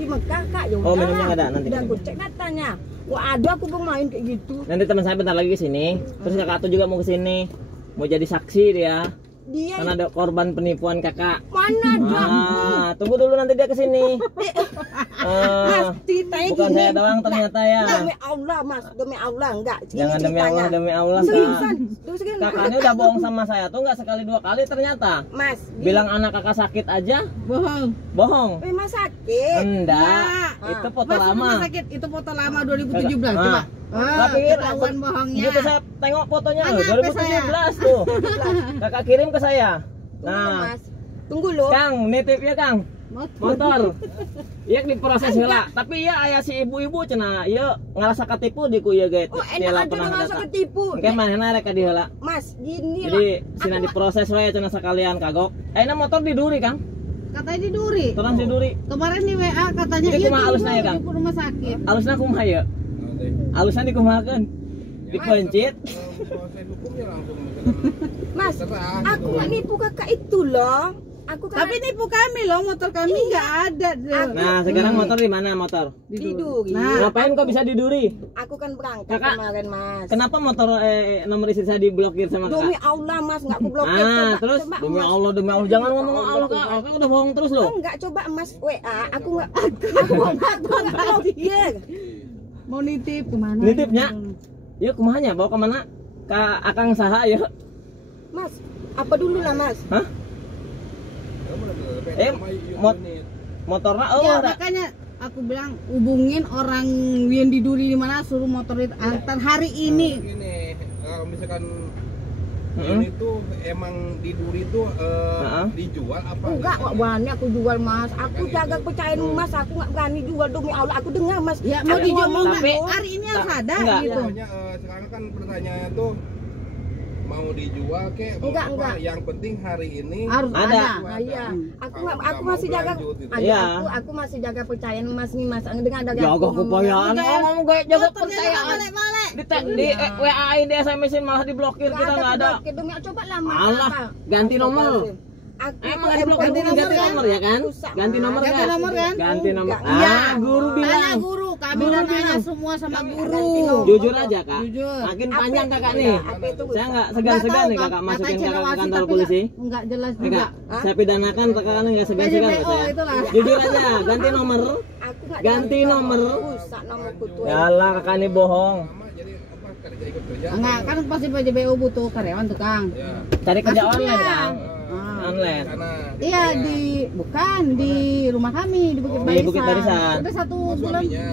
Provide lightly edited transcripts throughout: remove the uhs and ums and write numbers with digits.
di Mekah kak, ya Oh, udah minumnya lah. nggak ada nanti Udah aku minum. cek datanya. Wah ada aku bang main kayak gitu. Nanti teman saya bentar lagi ke sini. Terus kakak tuh juga mau ke sini. Mau jadi saksi dia. Dia Karena ada korban penipuan kakak. mana ada? Tunggu dulu nanti dia ke sini. Mas ceritanya Bukan gini. saya doang ternyata ya. Demi Allah mas, demi Allah enggak. Ini Jangan demi ceritanya. Allah, demi Allah, Kak. Seriusan, seriusan. Kakak ini udah bohong sama saya tuh nggak sekali dua kali ternyata. Mas, Bilang anak kakak sakit aja, Bohong. bohong. memang sakit. Enggak, Enggak. itu foto Mas lama. rumah sakit itu foto lama 2017 coba. Tapi Ketahuan bohongnya. begitu saya tengok fotonya Mana loh, HP 2017 tuh. Kakak kirim ke saya. Tunggu Nah, mas, tunggu loh. Kang, nitipnya Kang. Motor. Iya diproses heula. Tapi ya aya si ibu-ibu cenah ieu ngarasa katipu di ku ieu ge. Oh enak aja ngerasa ketipu. Engke manehna rek ka di heula. Mas, gini Jadi lah. sina diproses wae cenah sekalian kagok. Ayeuna motor diduri, Kang. Katanya di Duri. Terus diduri. Kemarin di WA katanya Jadi kumaha tunggu, alusna ya, Kang? di rumah sakit. Alusna kumaha ieu? Alusna dikumahakeun. Dipencit. Proses hukumnya langsung Mas, terserah, aku gitu. nggak nipu kakak itu loh. Aku kan Tapi nipu kami loh, motor kami nggak ada. Dul. Nah, sekarang motor di mana motor? tidur. Nah, Ngapain kok bisa diduri? Aku kan berangkat Kakak, kemarin mas. Kenapa motor nomor istri saya diblokir sama Demi kakak? Allah mas, nggak aku blokir. Ah, terus coba, demi Mas. Allah, demi Allah, jangan ngomong Allah kak. Kakak udah bohong terus loh. Oh, enggak coba mas WA. Aku nggak blokir. mau nitip kemana? Nitipnya? Yuk kumahanya bawa kemana? Ke Akang Saha ya? Mas, apa dulu lah mas? Hah? Motornya oh Ya, ada. makanya aku bilang hubungin orang yang di Duri di mana suruh motor itu antar hari ini. Gini, kalau misalkan Mm-mm. ini tuh emang di Duri tuh dijual apa? Enggak, wak berani aku jual mas. Aku jaga kepercayaan mas. Aku nggak berani jual demi Allah. Aku dengar mas. Ya mau Aku dijual mau ngomong, nggak? Mas. Hari ini harus ada Enggak. gitu. Pokoknya sekarang kan pertanyaannya tuh mau dijual kek? Mau Enggak, apa? enggak. Yang penting hari ini Harus Ada. ada. Nah, iya. Aku Kalau nggak, nggak aku mau masih jaga. berlanjut itu. Iya. Aku masih jaga kepercayaan mas nih mas. Dengan ada Jaga kepercayaan. Ngomong gue jaga kepercayaan. Balik-balik. Di WA-in di SMS-in malah diblokir kita nggak ada. Demi coba lah mas. Allah, apa? ganti nomor. Aku Emang nggak diblokir ganti ganti nomor nomor kan? ya kan? Rusak, Ganti Mas. nomor Ganti kan? nomor kan? Ganti nomor. Enggak. Iya. Guru Tanya bilang. guru, kami Guru udah nanya bilang. semua sama Ganti guru. nomor. Jujur aja kak. Jujur. Makin Apa panjang itu? kakak Ya, nih. apa itu? Saya nggak Nggak segan-segan tahu, nih Kak. kakak Kata masukin kakak ke Cenawasi, kantor tapi polisi. nggak jelas Eh, juga. kak, saya pidanakan kakak nggak segan-segan ke PJBO saya. itulah. Jujur aja, ganti nomor. Aku nggak Ganti nomor. Rusak nomorku tuh. Yalah kakak ini bohong. Lama jadi apa? Kerja ikut kerja. Enggak, kan pasti PJBO butuh karyawan tuh, Kang. Ya. Cari kerja Maksudnya? online kan? Ah. Online. Iya, bukan di rumah kami di Bukit Oh, di Barisan. Bukit Barisan. Udah 1 Oh, bulan. suaminya.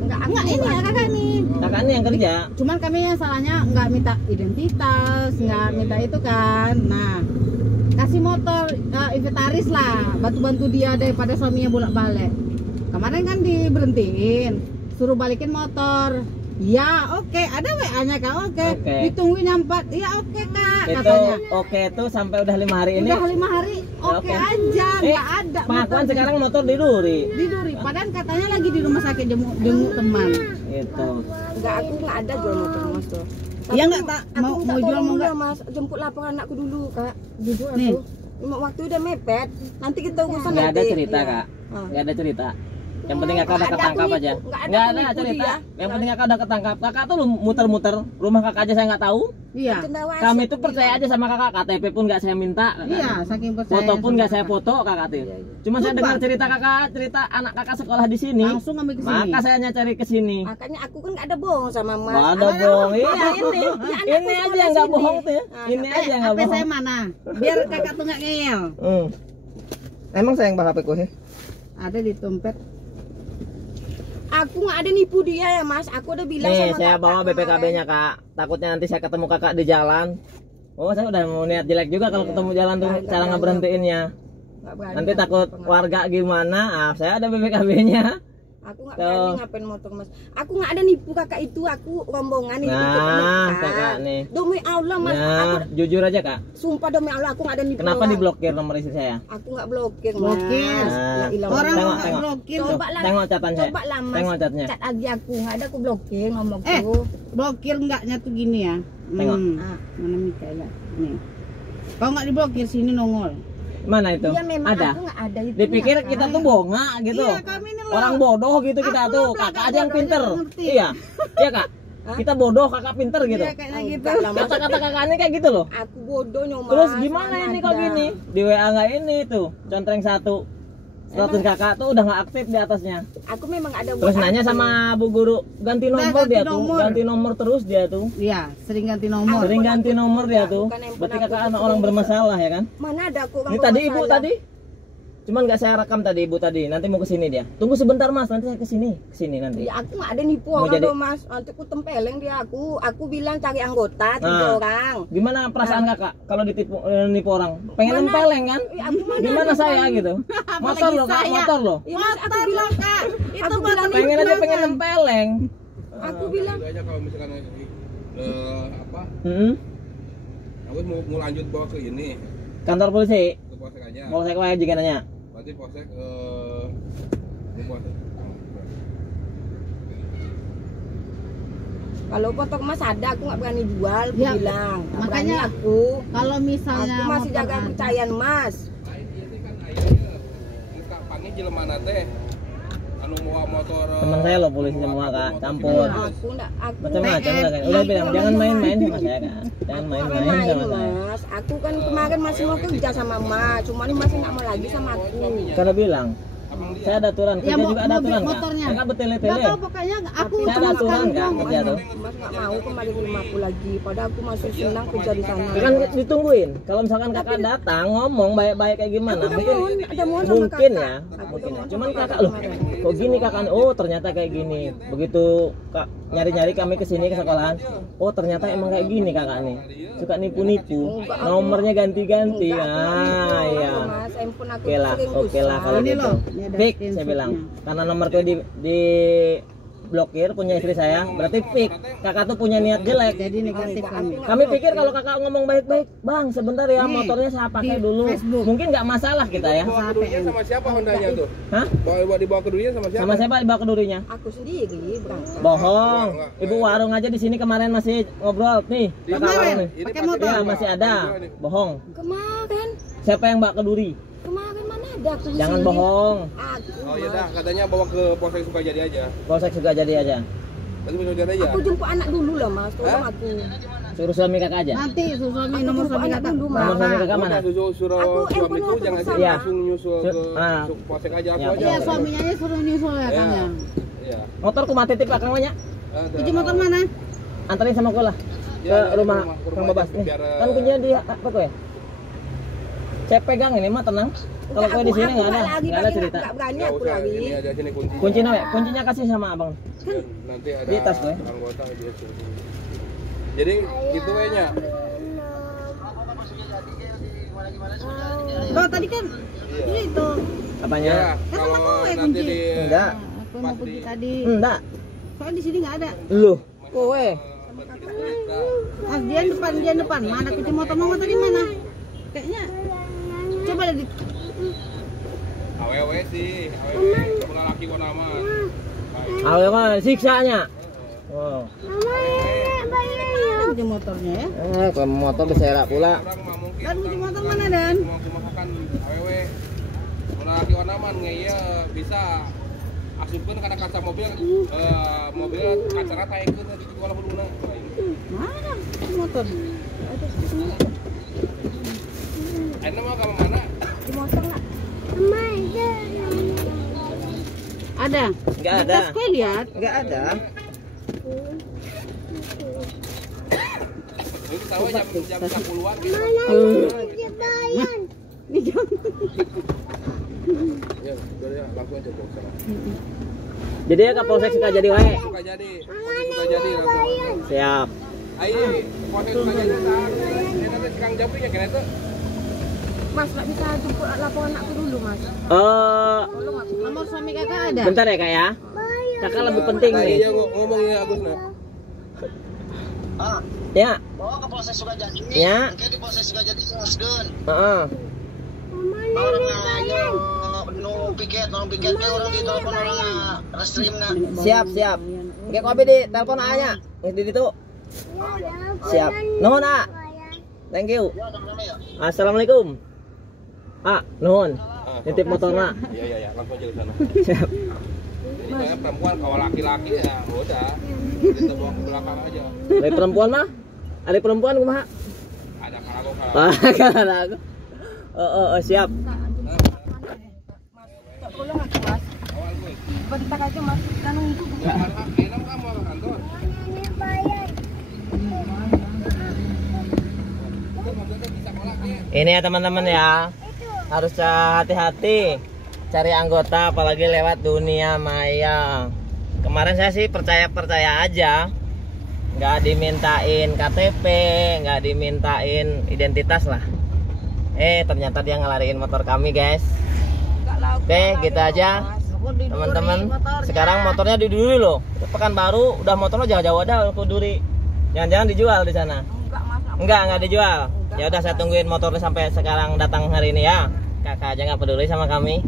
Enggak, ini ya kakak nih. Kakak ini yang kerja. Cuman kami yang salahnya nggak minta identitas, nggak minta itu kan. Nah, kasih motor inventaris lah, bantu dia daripada suaminya bolak-balik. Kemarin kan diberhentiin, suruh balikin motor. Ya oke, ada WA-nya kak, oke. Oke. Ditungguin nyampat, ya oke kak Itu katanya. oke tuh sampai udah 5 hari ini. Udah 5 hari, oke Oke. aja, nggak ada. Pengakuan motornya. sekarang motor diduri. Di Duri, padahal katanya lagi di rumah sakit jenguk teman. Itu. Enggak, aku nggak ada jual motor mas tuh. Iya nggak tak Aku mau minta jual tolong mau dulu nggak? mas, jemput laporan anakku dulu kak. Jujur Nih. aku. Waktu udah mepet, nanti kita urusan Nggak ada nanti. cerita Iya. kak. Ah. Nggak ada cerita. Yang penting kakak udah Nggak ada ketangkap penipu, aja. nggak ada Nggak ada penipu cerita. dia. Yang penting kakak udah ketangkap. Kakak tuh muter-muter rumah kakak aja saya nggak tahu. Iya, Cendawasih Kami aku tuh percaya bilang. aja sama kakak. KTP pun nggak saya minta. kakak. iya saking percaya. Foto pun sama nggak saya kakak. foto kakak tuh. Iya, iya. Cuma saya Coba. dengar cerita kakak, cerita anak kakak sekolah di sini. Langsung ngambil ke sini. Maka saya cari ke sini. Makanya aku kan nggak ada bohong sama mas. Nggak ada bohong. Iya ini. anakku Ini aja sekolah yang nggak sini. bohong tuh. ya. Nah, Ini aja yang nggak HP bohong. saya mana? Biar kakak tuh nggak ngeyel. Emang sayang HP ku sih? Ada di dompet. Aku nggak ada nipu dia ya mas. Aku udah bilang Nih sama saya kakak bawa kemarin. BPKB-nya kak. Takutnya nanti saya ketemu kakak di jalan. Oh saya udah mau niat jelek juga kalau Iya. ketemu jalan tuh Nggak, cara nggak, ngeberhentiinnya. Nggak berani Nanti aku takut pengaruh. warga gimana? Ah saya ada BPKB-nya. Aku nggak Tuh. berani ngapain motor mas. Aku nggak ada nipu kakak itu. Aku rombongan ini untuk Nah menekan. kakak nih. Demi Allah mas. Aku Nah jujur aja kak. sumpah demi Allah aku nggak ada nipu. Kenapa orang. diblokir nomor istri saya? Aku nggak blokir mas. Blokir. La Nah, ilaha Orang Tengok, nggak tengok. blokir. Tuh, Coba lah. tengok catatan saya. Coba lah mas. Tengok catnya. Cat aja aku nggak ada aku blokir ngomongku. Blokir enggaknya tuh gini ya. Tengok. Ah. Mana Mika ya? Nih. Kalau nggak diblokir sini nongol. Mana itu? Iya memang Ada. aku nggak ada itu. Dipikir kita tuh bonga gitu. Iya, kami ini loh. Orang bodoh gitu kita Aku tuh. kakak Kakak aja yang bodohnya pinter. nggak ngerti. Iya. Iya, Kak. Kita bodoh, kakak pinter gitu. Iya, kayaknya gitu. Kata-kata kakak ini kayak gitu loh. Aku bodohnya Mas. Terus gimana mana ini ada. kok gini? Di WA nggak ini tuh. Contreng 1. Status kakak tuh udah nggak aktif di atasnya. Aku memang ada Terus buat nanya aku. sama Bu Guru, ganti Udah, nomor ganti dia tuh. nomor. Ganti nomor terus dia tuh. Iya, sering ganti nomor. Sering ganti nomor dia tuh. Bukan handphone Berarti aku, kakak itu anak orang bisa. bermasalah ya kan? Mana ada aku orang Ini tadi ibu bermasalah. tadi. Cuman nggak saya rekam tadi ibu tadi. Nanti mau kesini dia. Tunggu sebentar Mas, nanti saya kesini nanti. Ya aku nggak ada nipu Mau orang jadi- loh Mas. Nanti aku tempeleng dia aku. Aku bilang cari anggota 3 Nah. orang. Gimana perasaan kakak kalau ditipu nipu orang? Pengen Mana? nempeleng kan? Aku mana Gimana ada saya orang. gitu? Motor loh kak, saya. motor loh. Ya, Mas, aku Motor bilang loh, Kak. Itu aku motor bilang Pengen aja jangan. pengen nempeleng. aku bilang Itu aja kalau misalkan apa? Hmm. Aku mau lanjut bawa ke ini, Kantor polisi. ke polsek aja. Mau saya kayak juga nanya. Berarti polsek ke polsek. kalau foto Mas ada aku nggak berani jual. Aku Ya, bilang. Nggak makanya berani aku. Kalau misalnya Aku masih motor jaga ada. kepercayaan Mas. Lain ieu teh kan ayeuna muka panggil jelema teh anu bawa motor Teman saya loh polisi semua kak, campur. Aku nggak aku Macam-macam lah kan. Udah bilang jangan main-main sama saya kak. Jangan Aku nggak main-main sama saya. Mas. Aku kan kemarin masih mau kerja sama Mas. Cuman masih nggak mau lagi sama aku. Karena bilang saya ada aturan, Ya, kerja juga ada mobil- aturan kak. motornya. Kakak Nggak bertele-tele. tahu pokoknya aku Saya ada cuma aturan sekali kak doang. kerja tuh. Mas nggak mau kembali ke rumah aku lagi. Padahal aku masih senang kerja di sana. Kan ditungguin. Kalau misalkan kakak datang ngomong baik-baik kayak gimana, Aku mungkin ada mohon sama mungkin kakak. ya, Aku mungkin udah ya. mohon Cuman sama kakak kakak loh, kemarin. kok gini kakak? Oh ternyata kayak gini. Begitu kak nyari-nyari kami kesini ke sekolahan, oh ternyata emang kayak gini kakak nih. Suka nipu-nipu, nomornya ganti-ganti. Ah iya. Mas, handphone aku Oke lah, sering oke lah rusak. kalau Ini gitu. loh, ini ada Fix saya screenshotnya. bilang. Karena nomorku di blokir punya istri saya, berarti fix. Kakak tuh punya niat jelek. Jadi negatif kami. Kami pikir kalau kakak ngomong baik-baik, bang sebentar ya Nih, motornya saya pakai di dulu. Facebook. Mungkin nggak masalah kita ya. Bawa ke durinya sama siapa Hondanya tuh? Hah? Dibawa ke durinya sama siapa? Sama siapa dibawa ke durinya? Aku sendiri berangkat. Bohong. Enggak. Ibu warung aja di sini kemarin masih ngobrol nih. Kakak Kemarin? warung nih. Ini Pakai pasti motor? Iya dia, masih Pak. ada. Ini. Bohong. Kemarin, Siapa yang bawa ke duri? kemarin mana ada aku di Jangan sini. bohong. Aku, Oh iya Mas. dah, katanya bawa ke polsek Sukajadi aja. Polsek juga jadi aja. Tapi Sukajadi aja. Aku jemput anak dulu lah Mas, tolong Hah? aku. Suruh suami kakak aja. Nanti suami Aku nomor jemput suami anak kakak. dulu, Nomor suami Mas. kakak mana? Udah suruh Aku suami handphone itu aku jangan sama. Iya. langsung nyusul ke Ah. polsek aja aku Ya, aja. Iya, suaminya aja suruh nyusul ya kan ya. Iya. Motorku mati tip akang banyak. Ada. Cuci motor mana? Anterin sama aku lah ke Ya, ya, rumah ke Kang rumah Babas aja, nih. biar, Kan kuncinya di apa kok ya? Saya pegang ini mah tenang. Kalau Enggak, kue di sini aku nggak ada, lagi nggak ada lagi, cerita. nggak berani Nggak aku usah, lagi. ini ada sini kunci. Kuncinya we, kuncinya kasih sama abang. Nanti ada Di tas, gue. anggota dia suruh. Jadi gitu kayaknya. Oh, tadi kan Iya. itu. Apanya? Ya, Kan kalau sama kowe nanti kunci. di Enggak. Aku mau pergi tadi. Enggak. Soalnya di sini nggak ada. Lu. Kowe. Mas dia depan. Mana kunci motor mama tadi mana? Kayaknya. Coba lihat di AWW sih, AWW pernah laki warna aman. Awe mah siksanya. Wow. mana kunci motornya ya? Kue motor diserak pula. Orang mah mungkin Dan kunci motor mana Dan? cuma makan AWW. Warna laki warna aman ngeya bisa asupkeun kana kaca mobil mobil kacana taekeun di sekolah huduna. Mana kunci motor? Ayeuna mah ka mana? Di motor nggak? Ada. Enggak Di ada. tas gue lihat. Enggak ada. Itu tahu jam 10-an gitu. Nih jam. Ya, udah ya, langsung aja bos. Jadi ya Kapolsek suka jadi wae. Suka jadi langsung. Siap. Ayo, proses suka jadi saat. Ini nanti Kang Japri ya kena itu. Mas nggak bisa jemput laporan aku dulu Mas. Tolong aku. Nomor suami kakak ada. Bentar ya kak ya. Kakak lebih penting Tadi nih. ya ngomong ya Agus nah. Ya. Bawa ke proses suka jadi. Ya. Mungkin di proses suka jadi Osden. Heeh. Orang aja nu piket ke orang di telepon orang restream na. Siap. Oke kopi di telepon A-nya. Di situ. Siap. Nuhun A. Thank you. Ya, sama-sama ya. Assalamualaikum. Ah, nuhun. Nitip motor nak. Iya, langsung aja ke sana. Siap. Ini soalnya perempuan, kalau laki-laki ya udah, kita bawa ke belakang aja. Dari perempuan mah? Ada perempuan kumaha? Ada karago. Ah, kan aku. Oh, siap. Tolong aku mas. Awal gue. Bentar aja mas. Kan nunggu. Ya, enak kamu ke kantor. Ini ya teman-teman ya, harus hati-hati cari anggota apalagi lewat dunia maya. Kemarin saya sih percaya aja, nggak dimintain KTP, nggak dimintain identitas lah. Ternyata dia ngelariin motor kami guys. Oke, gitu aja teman-teman. Sekarang motornya diduri loh. Pekanbaru udah motornya jauh-jauh ada ke Duri. Jangan-jangan dijual di sana? Enggak dijual. Ya udah saya tungguin motornya sampai sekarang datang hari ini ya. Kakak aja nggak peduli sama kami.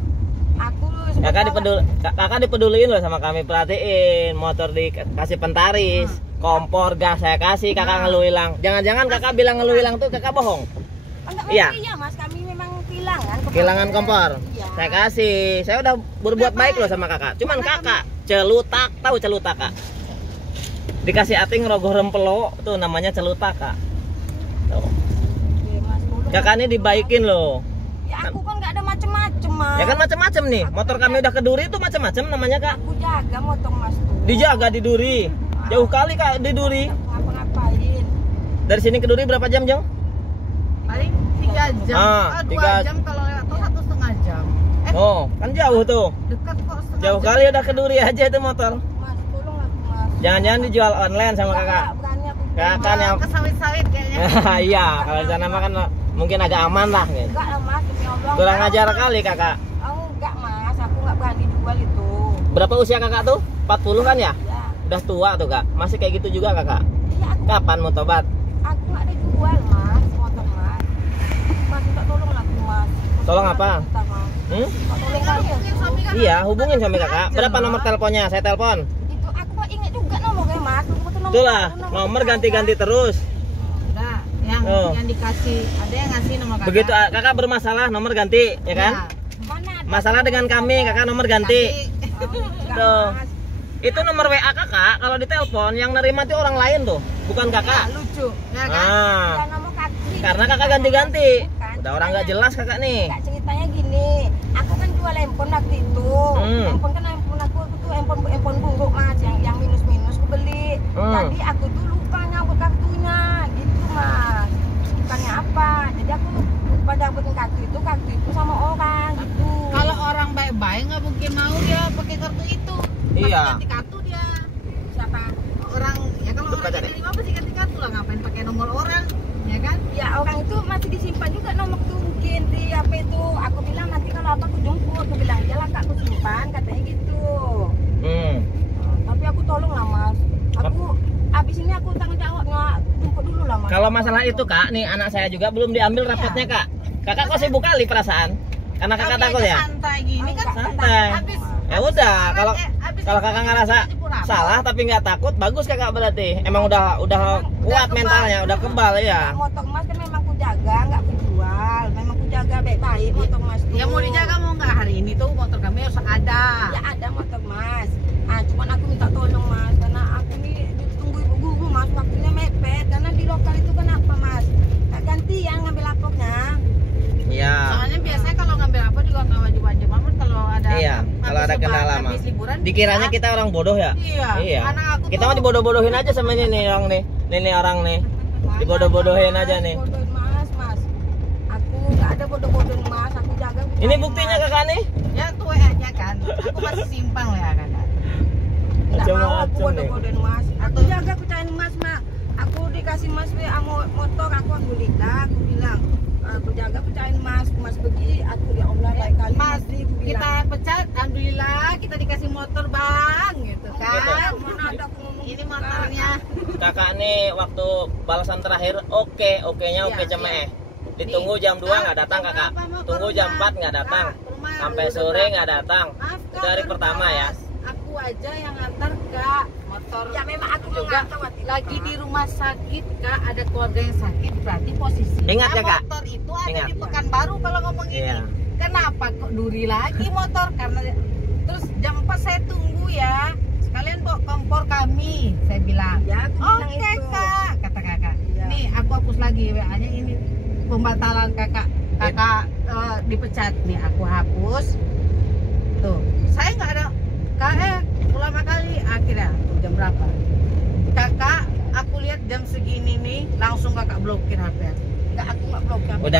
Kakak dipeduliin loh sama kami, perhatiin motor dikasih pentaris, kompor gas saya kasih, kakak ngeluh hilang. Jangan-jangan kakak bilang ngeluh hilang tuh kakak bohong. Iya. Iya mas, kami memang Kehilangan kompor. Iya. Saya kasih. Saya udah berbuat baik loh sama kakak. Cuman kakak celutak, tahu celutak kak? Dikasih ating rogoh rempelo tuh namanya celutak kak. Tuh. Kakak ini dibaikin loh. Ya aku kan nggak ada macem-macem mas. Ya kan macam-macam nih. Motor kami udah ke Duri itu macam-macam namanya kak. Aku jaga motor mas tuh. Dijaga di Duri. Jauh kali kak di Duri. Ngapa-ngapain? Dari sini ke Duri berapa jam Jong? Paling 3 jam. 2 jam kalau lewat tol 1,5 jam. Oh kan jauh tuh. Dekat kok setengah Jauh jam. kali udah ke Duri aja itu motor. Mas tolong aku mas. Jangan-jangan dijual online sama kakak. Berani aku. Kakak yang Ke sawit-sawit kayaknya. iya kalau di sana mah kan mungkin agak aman lah gitu. Enggak lah mas, demi Allah. Kurang ajar kali kakak. Oh enggak mas, aku nggak berani jual itu. Berapa usia kakak tuh? 40 kan ya? Ya. Udah tua tuh kak. Masih kayak gitu juga kakak. Iya aku. Kapan mau tobat? Aku nggak ada jual mas, motor mas. Mas minta tolong aku mas. Tolong apa? Bentar, mas. Tolong kamu. Iya hubungin suami kakak. Berapa nomor teleponnya? Saya telepon. Itu aku nggak ingat juga nomornya mas. Itulah nomor ganti-ganti terus. Udah, yang dikasih ada yang ngasih nomor kakak. Begitu kakak bermasalah nomor ganti ya kan? Mana ada? Masalah dengan kami kakak nomor ganti. Enggak, Tuh. mas. Itu nomor WA kakak kalau ditelepon yang nerima tuh orang lain tuh, bukan kakak. Lucu, ya kan? Ah, Bukan nomor kaki. karena kakak ganti-ganti. Bukan. Udah orang nggak jelas kakak nih. Enggak, ceritanya gini. Aku kan jual handphone waktu itu. Handphone kan handphone aku tuh handphone bungguk mas, yang minus-minus aku beli. Jadi aku tuh lupa nyabut kartunya, gitu mas. Bukannya apa? Jadi aku lupa nyabutin kartu itu sama orang gitu. Kalau orang baik-baik nggak mungkin mau dia pakai kartu itu. Pasti Iya. ganti kartu dia. Siapa? Orang ya kalau orang yang nerima pasti ganti kartu lah, ngapain pakai nomor orang, ya kan? Ya orang itu masih disimpan juga nomor tuh mungkin di HP itu. Aku bilang nanti kalau apa aku jemput. Aku bilang jalan kak aku simpan katanya gitu. Tapi aku tolong lah mas. Aku abis ini aku tanggung jawabnya jemput dulu lah mas. Kalau masalah itu kak, nih anak saya juga belum diambil rapotnya kak. Kakak kok sibuk kali perasaan? Karena kakak Kami takut aja ya? santai gini kan. Santai. Ya udah, kalau kakak ngerasa salah tapi nggak takut, bagus kakak berarti. Emang udah kuat mentalnya, udah kebal ya. Motor mas kan memang ku jaga, nggak ku jual. Memang ku jaga baik-baik motor mas tuh. Ya mau dijaga mau nggak, hari ini tuh motor kami harus ada. Ya ada motor mas. Cuman aku minta tolong mas, karena aku nih ditunggu ibu guru mas, waktunya mepet. Karena di lokal itu kenapa mas? Nggak gantian ngambil lapoknya. Iya. Soalnya biasanya kalau ngambil apa juga nggak wajib-wajib amat kalau ada. Iya, kalau ada kendala mah. Dikiranya kita orang bodoh ya? Iya. Anak aku Kita mah dibodoh-bodohin aja sama ini orang nih. Ini orang nih. Dibodoh-bodohin aja nih. Bodohin mas. Aku nggak ada bodoh-bodohin mas. Aku jaga. Ini buktinya kakak nih. Ya tuh WA-nya kan. Aku masih simpang ya kan. Nggak mau aku Macam-macam nih. bodoh-bodohin mas. Aku jaga aku cain mas mak. Aku dikasih mas WA motor aku alhamdulillah. Aku bilang aku jaga pecahin mas pergi. Aku ya Allah baik kali Mas, aku bilang. kita pecat, alhamdulillah kita dikasih motor bang, gitu kan. Mana ada aku ngomong Ini gitu, Kak. motornya. Kakak nih waktu balasan terakhir oke-nya oke Iya, cemeh. iya. Ditunggu jam 2 nggak datang kakak. Tunggu jam 4 nggak datang. Sampai sore nggak datang. Maaf, Kak, Itu hari baru pertama tahu, ya. Mas. Aku aja yang ngantar Kak motor. Ya memang aku juga nggak tahu, lagi di rumah sakit Kak, ada keluarga yang sakit, berarti posisi Ingat ya, Kak? motor itu tuh ada Ingat. di Pekanbaru kalau ngomong gini. Iya. Kenapa kok duri lagi motor? Karena terus jam 4 saya tunggu ya. Sekalian bawa kompor kami, saya bilang. Ya, aku bilang Oke itu. kak, kata kakak. Iya. Nih aku hapus lagi WA-nya ini pembatalan kakak dipecat nih aku hapus. Tuh, saya nggak ada ulama kali akhirnya jam berapa? Kakak, aku lihat jam segini nih langsung kakak blokir HP. Enggak, aku nggak blokir. Udah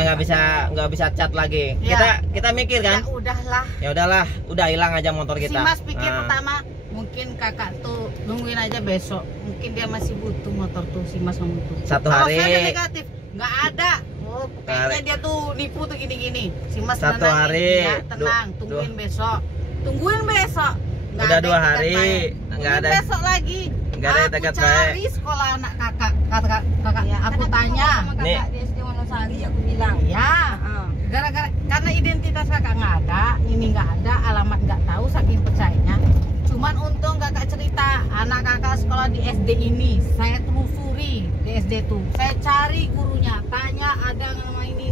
nggak bisa chat lagi. Ya. Kita mikir Ya kan? udahlah. Ya udahlah, udah hilang aja motor Si kita. Mas pikir Ah. pertama mungkin kakak tuh nungguin aja besok. Mungkin dia masih butuh motor tuh si Mas ngomong tuh. Satu Kalau hari. saya udah negatif, nggak ada. Oh, kayaknya dia tuh nipu tuh gini-gini. Si Mas Satu tenangin hari. dia, tenang, tungguin besok. Tungguin besok. Nggak Udah ada 2 etikat hari, baik. nggak Tungguin ada. besok lagi. Nggak ada Aku etikat cari sekolah anak kakak. Kakak, Ya, aku kan tanya. sama Nih. kakak di SD Wonosari, aku bilang. Ya, Ah. gara-gara karena identitas kakak nggak ada, ini nggak ada, alamat nggak tahu, saking percayanya. Cuman untung kakak cerita anak kakak sekolah di SD ini, saya telusuri di SD tuh, saya cari gurunya, tanya ada nama ini,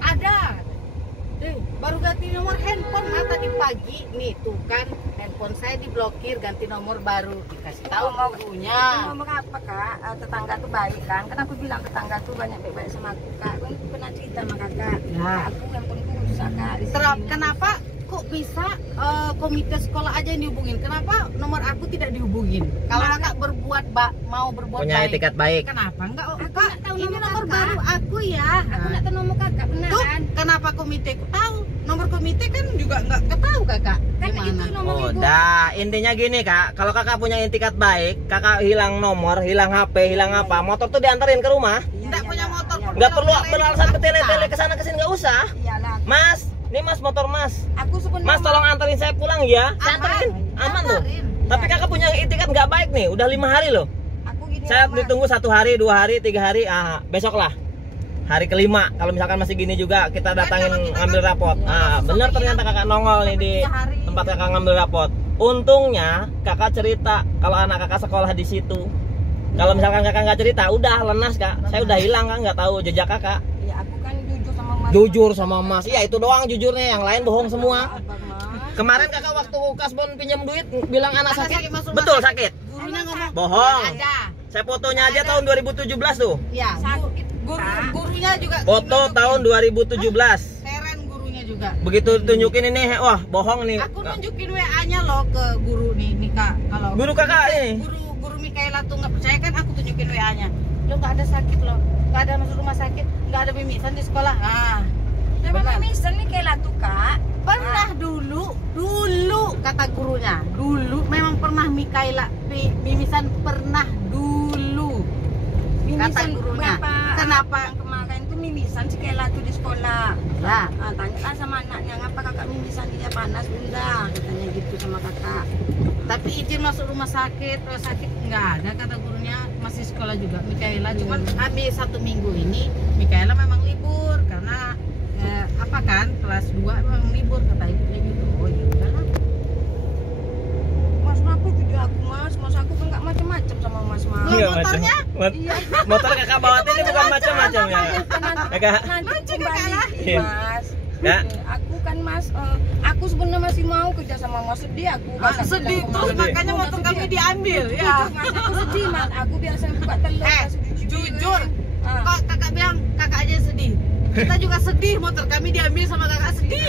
ada. Baru ganti nomor handphone tadi pagi, nih tuh kan handphone saya diblokir, ganti nomor baru, dikasih tahu gurunya. Ngomong apa kak? Tetangga tuh baik kan? Kan aku bilang tetangga tuh banyak baik-baik sama aku kak. Aku pernah cerita sama kakak. Ya. Aku handphoneku rusak kak. Di sini. Kenapa kok bisa komite sekolah aja yang dihubungin? Kenapa nomor aku tidak dihubungin? Kalau kakak mau berbuat Punya baik, etikat baik. kenapa enggak? Oh, Aku kak, nggak tahu ini nomor nomor kakak. baru aku ya. Aku nggak tahu nomor kakak benar Tuh, kan? kenapa komite ku tahu? Nomor komite kan juga nggak ketahu kakak. Kan Gimana? itu nomor ibu. Udah, intinya gini kak, kalau kakak punya etikat baik, kakak hilang nomor, hilang HP, hilang apa, motor tuh diantarin ke rumah. Iya, Nggak punya motor pun. Nggak perlu beralasan ke tele-tele kesana kesini, nggak usah. Iyalah. Mas, ini mas motor mas. Aku sebenarnya. Mas tolong anterin saya pulang ya. Saya anterin, aman tuh. Anterin. Tapi kakak punya etikat nggak baik nih, udah 5 hari loh. Aku gini. Saya Mas. ditunggu 1 hari, 2 hari, 3 hari, besok lah. Hari kelima, kalau misalkan masih gini juga kita datangin kalau kita ngambil rapot. Bener ternyata kakak nongol nih di tempat kakak ngambil rapot. Untungnya kakak cerita kalau anak kakak sekolah di situ. Kalau misalkan kakak nggak cerita, udah lenas kak. Saya udah hilang kan, nggak tahu jejak kakak. Iya, aku kan jujur sama mas. Jujur sama mas, iya itu doang jujurnya, yang lain bohong semua. Abang mas. Kemarin kakak waktu kasbon pinjam duit bilang anak Anak sakit, sakit, masuk betul rumah sakit. Gurunya ngomong Bohong. ada. Saya fotonya aja tahun 2017 tuh. Ya, Sakit, gurunya juga Foto nunjukin. tahun 2017. Seren gurunya juga. Begitu tunjukin ini, wah bohong nih. Aku nunjukin WA-nya loh ke guru nih kak. Kalau Guru kakak ini. guru Mikaela tuh nggak percaya kan, aku tunjukin WA-nya. Lo nggak ada sakit loh, nggak ada masuk rumah sakit, nggak ada mimisan di sekolah. Ah, Memang benar. mimisan nih kayak latu kak. Pernah dulu kata gurunya, dulu memang pernah Mikaela mimisan, pernah dulu. Kata Mimisan gurunya. berapa? Kenapa? Yang kemarin tuh mimisan si kayak latu di sekolah. Ya. Tanyalah sama anaknya, ngapa kakak mimisan, dia panas bunda, katanya gitu sama kakak. Tapi izin masuk rumah sakit nggak ada, kata gurunya. Masih sekolah juga Mikaela, cuman habis 1 minggu ini Mikaela memang libur karena apa kan, kelas 2 memang libur, kata ibunya gitu. Oh ya udahlah. Mas kenapa jujur aku mas aku kan nggak macam-macam sama mas mas. Loh, motornya? Motor kakak bawa ini bukan macam-macam ya. Kakak. Nanti Kakak kembali lah. Iya. mas. Ya. Aku kan mas, aku sebenarnya masih mau kerja sama mas, sedih aku. Mas, aku Sedih bilang, terus, "Mas, makanya aku motor udah kami sedih." diambil Jujur, ya. mas, aku sedih mas, aku biasa buka telur. Mas, Jujur. Ah. Kok kakak bilang kakak aja sedih? Kita juga sedih, motor kami diambil sama kakak, sedih.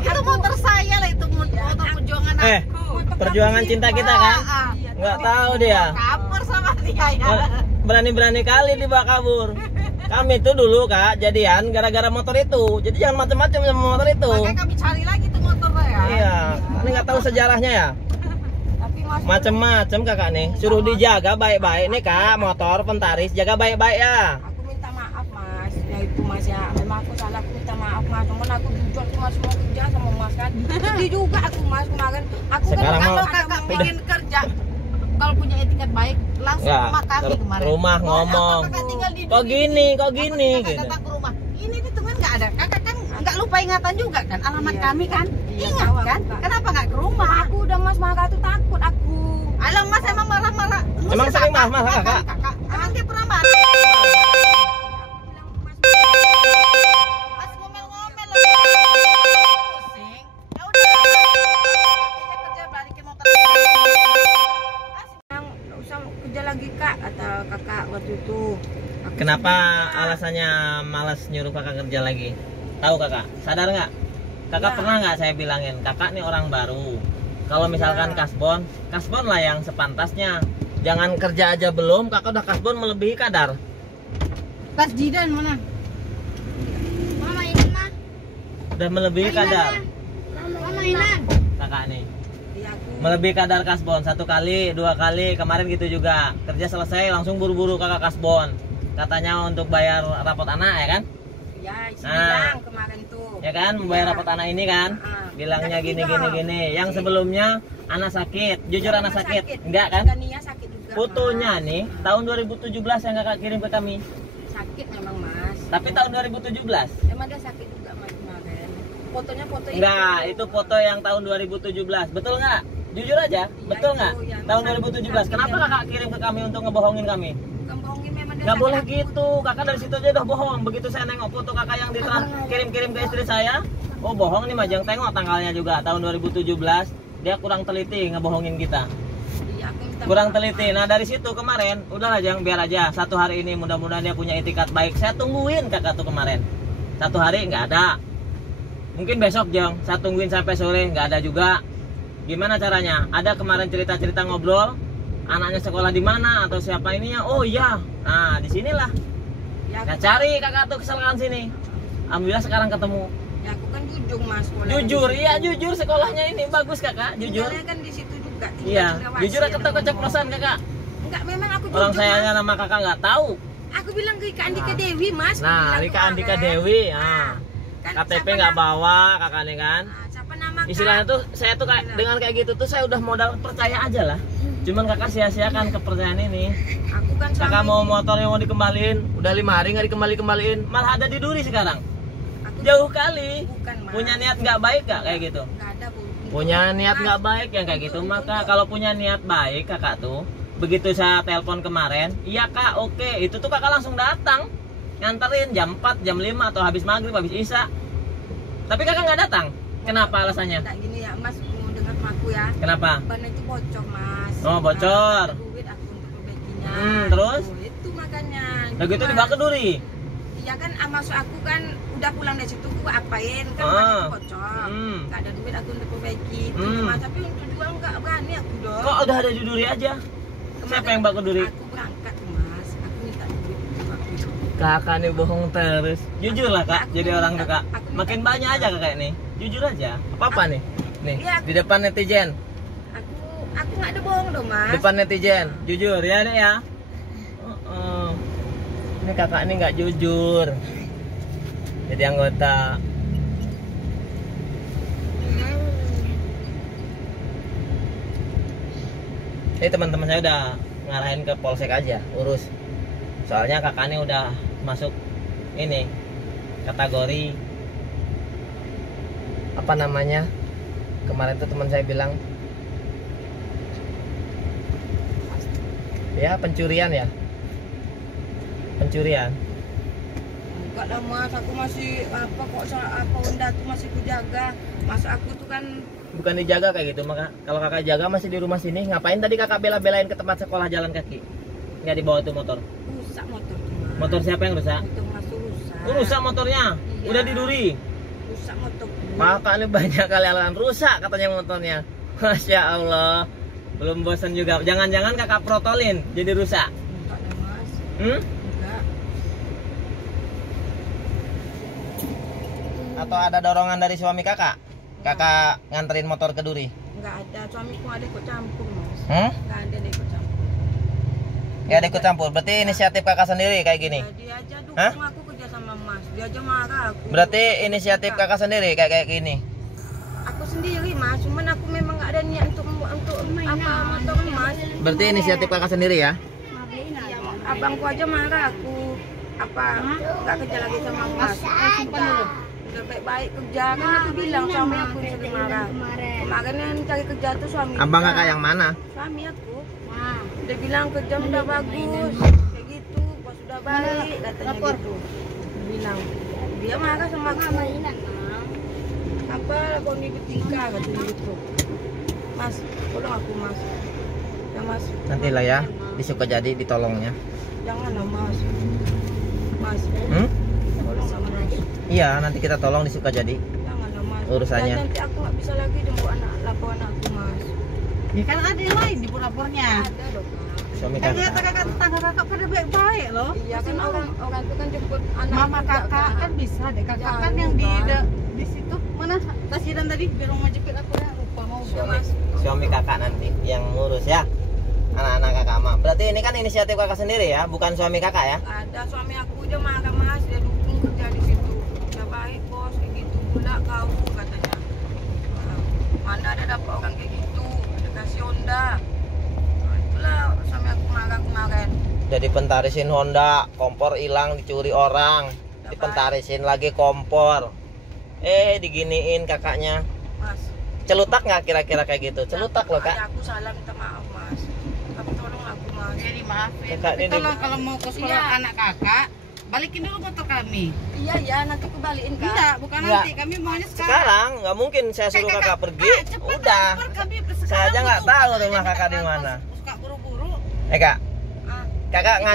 Itu motor saya lah, itu motor perjuangan aku. Perjuangan cinta kita kan? Iya, Nggak tahu dia. Kabur sama dia ya. Berani-berani kali dibawa kabur. Kami tuh dulu kak jadian gara-gara motor itu. Jadi jangan macam-macam sama motor itu. Makanya kami cari lagi tuh motornya ya. Iya. Ini nggak tahu sejarahnya ya. Tapi mas, Macem-macem kakak nih. Suruh dijaga baik-baik nih kak. Motor Pentaris jaga baik-baik ya. aku minta maaf mas, ya itu mas ya, memang aku salah, aku minta maaf mas, cuman aku jujur tuh mas mau kerja sama mas kan, sedih juga aku mas kemarin, aku Sekarang kan Kalau mau- kakak pengen kerja, kalau punya etikat baik, langsung Ya, rumah kami ke kemarin. rumah ngomong. Kakak tinggal di Kok gini, kok Apa gini kakak gitu. datang ke rumah. Ini ditungguin nggak ada. Kakak kan nggak lupa ingatan juga kan, alamat Iya, kami kan. iya, Ingat tahu kan? aku, Kak. Kenapa nggak ke rumah? aku udah mas marah tuh takut aku. Alah mas emang marah-marah. Emang sering marah-marah, Kakak? Emang dia pernah marah? Aku bilang mas kakak waktu itu. Kenapa alasannya malas nyuruh kakak kerja lagi? Tahu kakak? Sadar nggak? Kakak Ya. pernah nggak saya bilangin, kakak nih orang baru. Kalau misalkan Ya. kasbon lah yang sepantasnya. Jangan kerja aja belum, kakak udah kasbon melebihi kadar. Pas Jidan mana? Mama ini mah. Udah melebihi kadar. Mama ini. Kakak nih. Iya aku. Melebihi kadar kasbon 1 kali, 2 kali, kemarin gitu juga. Kerja selesai langsung buru-buru kakak kasbon. Katanya untuk bayar rapot anak ya kan? Ya, isi Nah. bilang kemarin tuh. Ya kan, membayar rapot anak ini kan? Bilangnya gini. Yang sebelumnya anak sakit. Jujur anak sakit. Enggak kan? Nia sakit juga. Fotonya Mas. nih tahun 2017 yang kakak kirim ke kami. Sakit memang Mas. Tapi tahun 2017. Emang dia sakit juga Mas kemarin. Fotonya foto Enggak, itu foto yang tahun 2017. Betul nggak? Jujur aja, betul nggak? yang Tahun sakit. 2017. Kenapa kakak kirim ke kami untuk ngebohongin kami? Bukan bohongin, memang dia Nggak sakit boleh akut. gitu. Kakak dari situ aja udah bohong. Begitu saya nengok foto kakak yang kirim-kirim ke istri saya, oh bohong nih Majang, tengok tanggalnya juga tahun 2017. Dia kurang teliti ngebohongin kita. Iya, aku minta Kurang maaf, teliti. Mas. Nah dari situ kemarin udahlah Jang, biar aja 1 hari ini mudah-mudahan dia punya itikat baik. Saya tungguin kakak tuh kemarin 1 hari nggak ada. Mungkin besok Jang, saya tungguin sampai sore nggak ada juga. Gimana caranya? Ada kemarin cerita-cerita ngobrol, anaknya sekolah di mana atau siapa ininya? Oh iya, nah disinilah. Ya, Nah aku, cari kakak tuh kesalahan sini. Alhamdulillah sekarang ketemu. ya aku kan jujur Mas. sekolahnya Jujur, di situ. iya jujur sekolahnya ini bagus kakak, jujur. Tinggalnya kan di situ juga. tinggal Iya, Sulawesi, jujur ada atau ngomong. keceplosan kakak? Enggak, memang aku jujur. Orang Mas. sayanya nama kakak nggak tahu. Aku bilang ke Rika Andika Dewi Mas. Aku Nah, bilang Rika kemarin. Andika Dewi, Nah, kan KTP siapa nggak nama- bawa kakak nih kan. Nah, siapa nama Kak? Istilahnya tuh saya tuh kayak dengan kayak gitu tuh saya udah modal percaya aja lah. Cuman kakak sia-siakan kepercayaan ini. Aku kan Kakak selama mau ini- motornya mau dikembaliin, udah 5 hari nggak dikembaliin, malah ada di Duri sekarang. aku Jauh kali. bukan Mas. Punya niat nggak baik nggak kayak gitu? Nggak ada Bu. Punya niat Mas, nggak baik yang kayak gitu, maka kalau punya niat baik kakak tuh, begitu saya telepon kemarin, iya kak, oke, itu tuh kakak langsung datang nganterin jam 4, jam 5 atau habis maghrib, habis isya. Tapi kakak nggak datang. Kenapa alasannya? Nggak gini ya Mas, mau dengar aku ya. Kenapa? Ban itu bocor Mas. Oh, bocor. Nah, ada duit aku untuk perbaikinya. Terus? Tuh, itu makanya. Nah gitu Mas. dibawa ke Duri. Iya kan, maksud aku kan udah pulang dari situ aku apain kan Ah. ban itu bocor. Hmm. Nggak ada duit aku untuk perbaiki. Itu Hmm. Mas, tapi untuk jual nggak berani aku dong. Kok udah ada di Duri aja? Siapa yang bawa ke Duri? Aku berangkat Mas. Aku minta duit untuk aku. Kakak nih bohong terus. Jujur lah kak, Aku jadi minta- orang tuh kak. aku minta- Makin banyak aja kakak nih. Jujur aja. Apa nih? Nih Iya, aku- di depan netizen. Aku nggak ada bohong dong Mas. Depan netizen, jujur ya nih ya. Ini kakak ini nggak jujur. Jadi anggota. Ini teman-teman saya udah ngarahin ke polsek aja, urus. Soalnya kakak ini udah masuk ini kategori apa namanya? Kemarin tuh teman saya bilang ya pencurian ya, pencurian. Enggak lah Mas, aku masih apa kok apa Honda tuh masih kujaga. Mas aku tuh kan Bukan dijaga kayak gitu, maka kalau kakak jaga masih di rumah sini. Ngapain tadi kakak bela-belain ke tempat sekolah jalan kaki? Nggak dibawa tuh motor. rusak motor tuh Mas. Motor siapa yang rusak? Motor Mas tuh rusak. Rusak motornya, Iya. udah di Duri. Rusak motor. Maka ini banyak kali alasan rusak katanya motornya. Masya Allah, belum bosan juga. Jangan-jangan kakak protolin jadi rusak. Enggak lah Mas. Hmm? Enggak. Atau ada dorongan dari suami kakak? Kakak nganterin motor ke Duri? Enggak ada, suamiku ada ikut campur Mas. Hmm? Enggak ada yang ikut campur. Nggak ada ikut campur. Berarti inisiatif kakak sendiri kayak gini. Ya, dia aja dukung Hah? aku kerja sama Mas. Dia aja marah aku. Berarti inisiatif kakak sendiri kayak gini. Aku sendiri Mas, cuman aku memang enggak ada niat untuk apa motor Mas. Berarti inisiatif kakak sendiri ya? Ya, abangku aja marah aku apa nggak kerja lagi sama Mas. Udah baik-baik kerja kan aku bilang suami aku yang sering marah. Kemarin yang cari kerja tuh suami. Abang kita. kakak yang mana? Suami aku. Dia bilang kerja udah bagus. Kayak gitu, bos udah baik katanya gitu. Dia bilang. Dia marah sama aku. Apa kau ini bertingkah katanya gitu. Mas, tolong aku Mas. Ya mas. Nantilah ya di Sukajadi ditolongnya. Janganlah mas. Mas. Tolonglah mas. Iya, nanti kita tolong di Sukajadi Janganlah mas. urusannya. Dan nanti aku nggak bisa lagi jemput lapor anakku mas. Ya kan ada yang lain di lapornya. Ada dong mas. Suami Kan kakak. tetangga kakak pada baik-baik loh. Iya kan orang itu kan jemput anak. Mama kakak kan bisa deh. Kakak kan yang di situ mana Tasiran tadi di rumah jepit aku ya lupa mau Suami kakak nanti yang ngurus ya. Anak-anak kakak mah. Berarti ini kan inisiatif kakak sendiri ya, bukan suami kakak ya? Ada suami aku udah marah mas, dia dukung kerja di situ. Udah baik bos, kayak gitu pula kau katanya. Nah, mana ada dapat orang kayak gitu, ada kasih Honda. Nah, itulah suami aku marah kemarin. Jadi pentarisin Honda, kompor hilang dicuri orang, dipentarisin lagi kompor. Diginiin kakaknya. Mas. Celutak nggak kira-kira kayak gitu? Celutak loh kak. Ada aku salah minta maaf mas. Tapi tolong aku mas. jadi maafin. Kakak Tapi ini- tolong kalau mau ke sekolah Iya. anak kakak balikin dulu motor kami. Iya nanti aku balikin kak. Enggak, bukan Enggak. nanti kami maunya sekarang. Sekarang nggak mungkin saya suruh kakak pergi. Udah. Saya aja nggak tahu rumah kakak di mana. Suka buru-buru. Kak, Ah, kakak Ini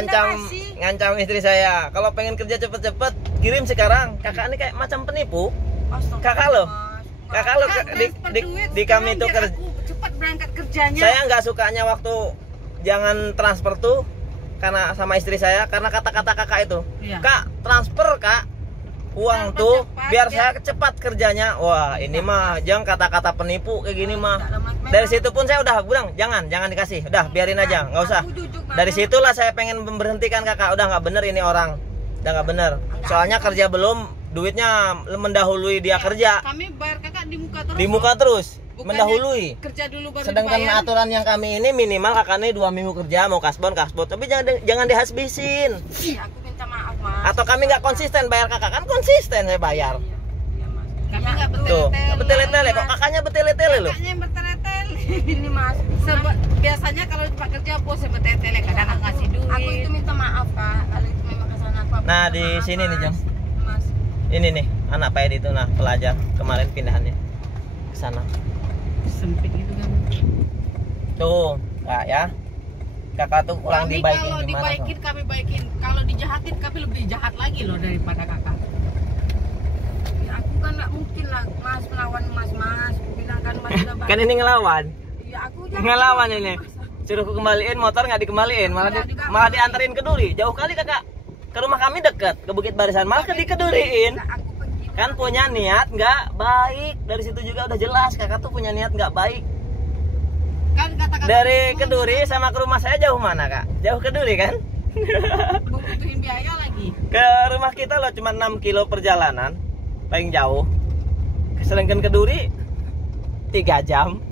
ngancam istri saya. Kalau pengen kerja cepet-cepet kirim sekarang. Kakak ini kayak macam penipu. astagfirullah, Kakak loh. Mas. Kakak lo di kami tuh kerja. Cepat berangkat kerjanya. Saya nggak sukanya waktu jangan transfer tuh karena sama istri saya karena kata-kata kakak itu. Iya. Kak, transfer kak uang Transfer tuh cepat, biar ya. saya cepat kerjanya. Wah, ini mah jangan kata-kata penipu kayak gini mah. Enggak lah, Mas. Memang Dari situ pun saya udah bilang jangan dikasih. Udah biarin aja, nggak usah. aku jujur, Mas. Dari situlah saya pengen memberhentikan kakak. Udah nggak bener ini orang. Udah nggak bener. Soalnya kerja belum, duitnya mendahului dia kerja. Kami bayar kakak di muka terus. Di muka terus, Bukannya mendahului. Kerja dulu baru Sedangkan dibayar. aturan yang kami ini minimal kakaknya 2 minggu kerja mau kasbon, tapi jangan dihasbisin. Iya, aku minta maaf mas. Atau kami nggak konsisten bayar kakak, kan konsisten saya bayar. Iya mas. Kami Iya, nggak tuh. Tuh, Betel-betel. betul-betul kok kakaknya betul-betul loh. Kakaknya yang bertele-tele. Ini mas. Biasanya kalau tempat kerja bos yang bertele-tele kadang nggak ngasih duit. Aku itu minta maaf kak. Kalau itu memang kesalahan aku. Nah, minta di maaf, sini nih, Mas. Jam. Mas. Ini nih anak Pak Edi itu, nah pelajar kemarin pindahannya ke sana. Sempit gitu kan. Tuh, kak ya. Kakak tuh kurang Kami dibaikin kalau gimana dibaikin tuh? kami baikin. Kalau dijahatin kami lebih jahat lagi loh daripada kakak. Ya, aku kan nggak mungkin lah mas melawan mas. Aku bilang kan mas udah baik. Kan ini ngelawan. Iya aku jangan. Ngelawan ini. Suruh aku kembaliin motor nggak dikembaliin, malah dianterin ke Duri. Jauh kali kakak. Ke rumah kami deket, ke Bukit Barisan, malah dikeduriin. Nggak, aku pergi. Kan punya niat nggak baik. Dari situ juga udah jelas kakak tuh punya niat nggak baik. Kan kata-kata Dari Keduri sama ke rumah saya jauh mana kak? Jauh Keduri kan? butuhin biaya lagi. Ke rumah kita loh cuma 6 kilo perjalanan paling jauh. Sedangkan Keduri 3 jam.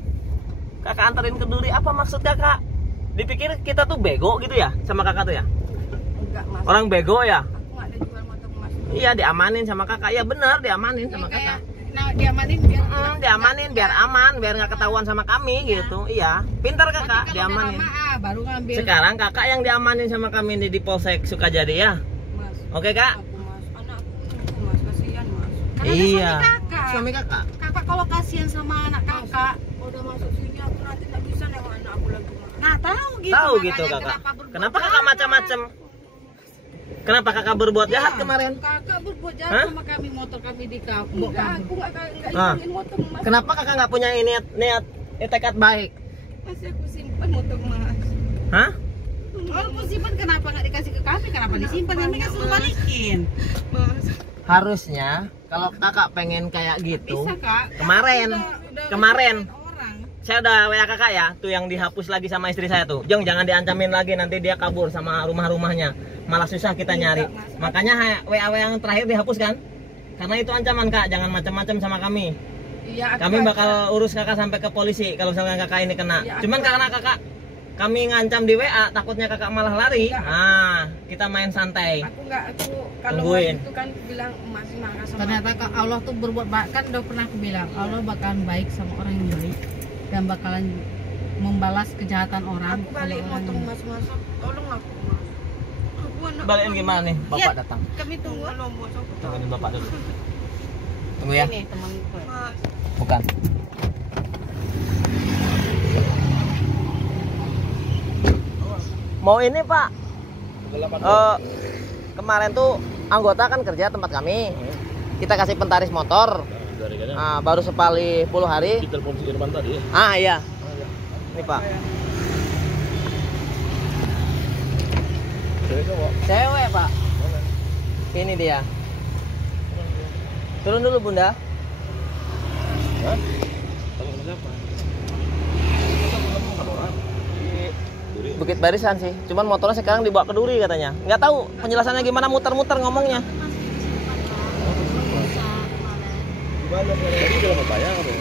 Kakak anterin Keduri, apa maksud kakak? Dipikir kita tuh bego gitu ya sama kakak tuh ya? Enggak mas. Orang bego ya? Aku nggak ada jual motor mas. Iya diamanin sama kakak. Ya benar diamanin sama kakak. Nah diamanin biar Diamanin biar aman, biar nggak ketahuan sama kami gitu. Iya, pintar kakak Nanti kalau diamanin. udah lama, baru ngambil. Sekarang kakak yang diamanin sama kami di Polsek Sukajadi ya. Mas. Oke kak? Aku mas. Anakku menunggu mas. Kasihan mas. Karena ada Iya. suami kakak. Suami kakak. Kakak kalau kasihan sama anak kakak. Udah masuk sini aku nanti nggak bisa nengok anak aku lagi mas. Nah tahu gitu. Tahu makanya gitu kakak. berbuat Kenapa kakak jahat. macam-macam? Kenapa kakak berbuat jahat kemarin? Kakak berbuat jahat Hah? sama kami, motor kami di kabur. Enggak, aku nggak Ah. izinin motor mas. Kenapa kakak nggak punya niat tekad baik? Masih aku simpan motor mas. Hah? Walaupun simpan kenapa nggak dikasih ke kami? Kenapa disimpan? Kami kan suruh balikin. Mas. Harusnya kalau kakak pengen kayak gitu, Bisa kak. Kemarin. Udah orang. saya udah WA kakak ya, tuh yang dihapus lagi sama istri saya tuh. Jong jangan diancamin lagi nanti dia kabur sama rumah-rumahnya. Malah susah kita nyari. Makanya WA yang terakhir dihapus kan? Karena itu ancaman kak, jangan macam-macam sama kami. Iya. aku Kami ada. bakal urus kakak sampai ke polisi kalau misalkan kakak ini kena. Iya, aku Cuman karena kakak kami ngancam di WA, takutnya kakak malah lari. Iya. Ah, kita main santai. Aku nggak, aku kalau Tungguin. mas itu kan bilang masih marah sama Ternyata Allah tuh berbuat baik, kan udah pernah aku bilang Allah bakalan baik sama orang yang baik dan bakalan membalas kejahatan orang. aku balik kalau orang motor yang- mas, tolong aku mas. Aku anak Balikin gimana nih? Bapak Iya. datang. Kami tunggu. belum bos aku tahu. Tungguin bapak dulu. Tunggu ya. Ini temanku. Mas, Bukan. Mau ini Pak, kemarin tuh anggota kan kerja tempat kami. Kita kasih pentaris motor. Nah, baru sekali 10 hari. Kita telepon si Irman tadi ya? Ah iya. Ini Pak. Cewek Pak. Ini dia. Turun dulu Bunda. Hah? Tanya sama siapa? Bukit Barisan sih. Cuman motornya sekarang dibawa ke Duri katanya. Nggak tahu penjelasannya gimana, muter-muter ngomongnya. Gimana? Jadi jalan Pepaya apa ya?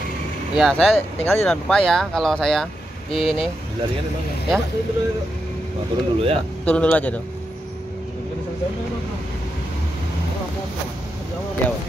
Ya, saya tinggal di Jalan Pepaya kalau saya di ini. Jaringan di mana? Ya. Nah, turun dulu ya. Turun dulu aja tuh. Ya, Pak.